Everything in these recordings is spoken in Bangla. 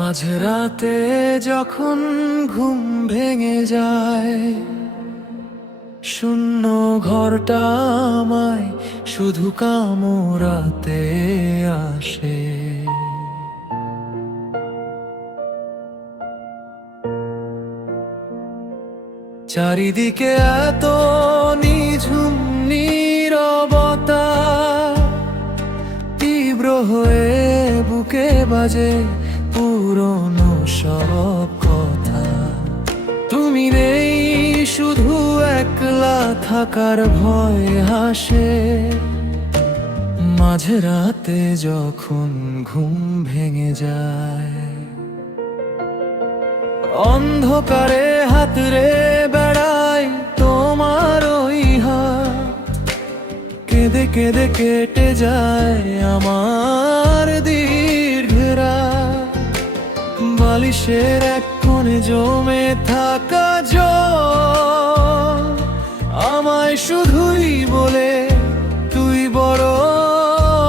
মাঝরাতে যখন ঘুম ভেঙে যায়, শূন্য ঘরটা আমায় শুধু কামড়াতে আসে। চারিদিকে এত নিঝুম নীরবতা, তীব্র হয়ে বুকে বাজে পুরনো সব কথা। তুমি নেই, শুধু একলা থাকার ভয় হাসে। মাঝরাতে যখন ঘুম ভেঙে যায়, অন্ধকারে হাতরে বেড়াই তোমার ওই হাত। কেঁদে কেঁদে কেটে যায় আমার দীর্ঘ রাত। বালিশের এক কোণে জমে থাকা জল আমায় শুধুই বলে, তুই বড়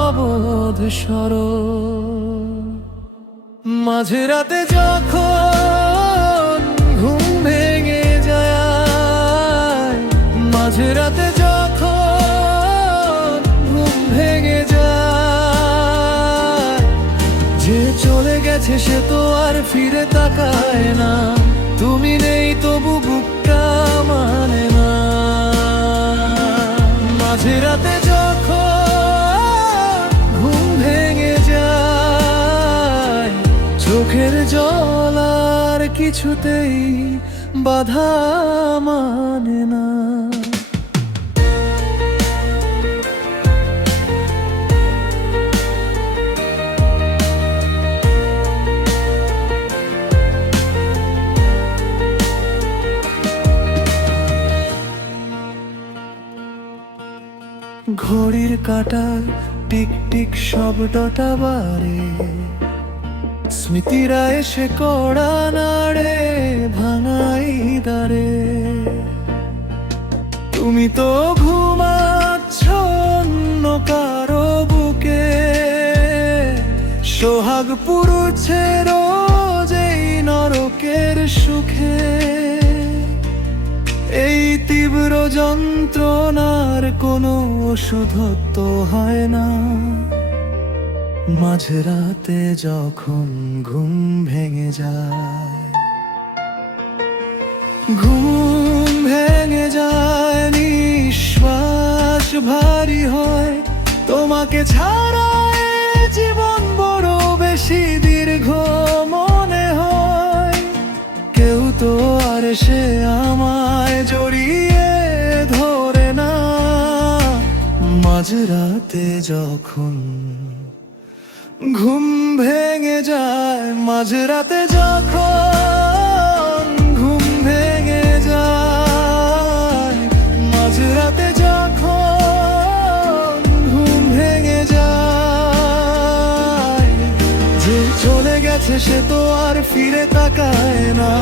অবোধ সরল। মাঝরাতে যখন ঘুম ভেঙে যায়, মাঝরাতে যখন ঘুম ভেঙে যায়, যে চলে গেছে সে তো আর ফিরে তাকায় না। তুমি নেই তবু বুকটা মানে না। মাঝরাতে যখন ঘুম ভেঙে যায়, চোখের জল আর কিছুতেই বাধা মানে না। ঘড়ির কাঁটার টিক টিক শব্দটা বাড়ে, স্মৃতিরা এসে কড়া নাড়ে ভাঙাই দাঁড়ে। তুমি তো ঘুমাচ্ছ অন্য কারো বুকে, সোহাগ পুরুছে রোজ এই নরকের সুখে। এই তীব্র যন্ত্রণার কোনো ওষুধ তো হয় না। মাঝরাতে যখন ঘুম ভেঙে যায়, ঘুম ভেঙে যায়, নিঃশ্বাস ভারী হয়। তোমাকে ছাড়া এই জীবন বড় বেশি দীর্ঘ মনে হয়। কেউ তো আর সে আমায় জড়িয়ে ধরে না। মাঝরাতে যখন ঘুম ভেঙে যায়, মাঝরাতে যখন ঘুম ভেঙে যায়, মাঝরাতে যখন ঘুম ভেঙে যায়, যে চলে গেছে সে তো আর ফিরে তাকায় না।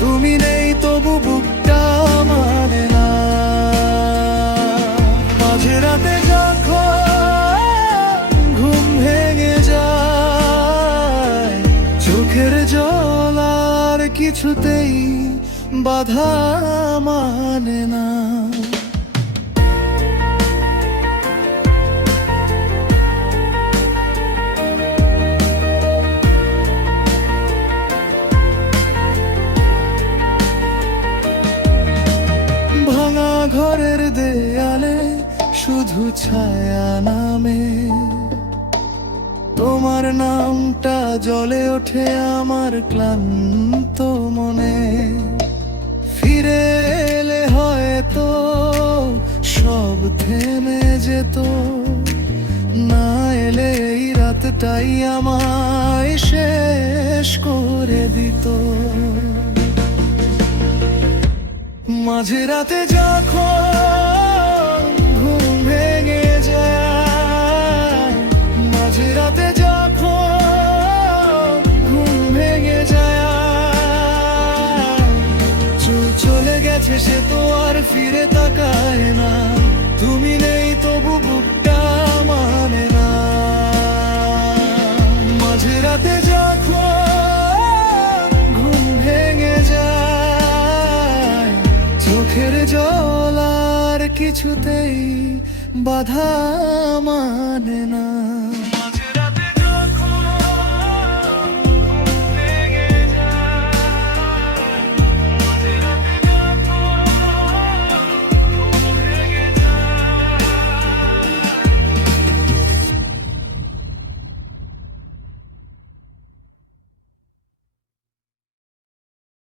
তুমি নেই তবু বুকটা মানে না। মাঝরাতে যখন ঘুম ভেঙে যায়, চোখের জল আর কিছুতেই বাধা মানে না। ভাঙা ঘরের দেয়ালে শুধু ছায়া নামে, তোমার নামটা জ্বলে ওঠে আমার ক্লান্ত মনে। ফিরে এলে হয়তো সব থেমে যেত, না এলে এই রাতটাই আমায় শেষ করে দিত। মাঝরাতে যখন ঘুম ভেঙে যায়, মাঝরাতে যখন ঘুম ভেঙে যায়, চলে গেছে সে তো আর ফিরে তাকায় না। তুমি নেই তবু বুকটা মানে না। মাঝরাতে যখন জল আর কিছুতেই বাধা মানে না।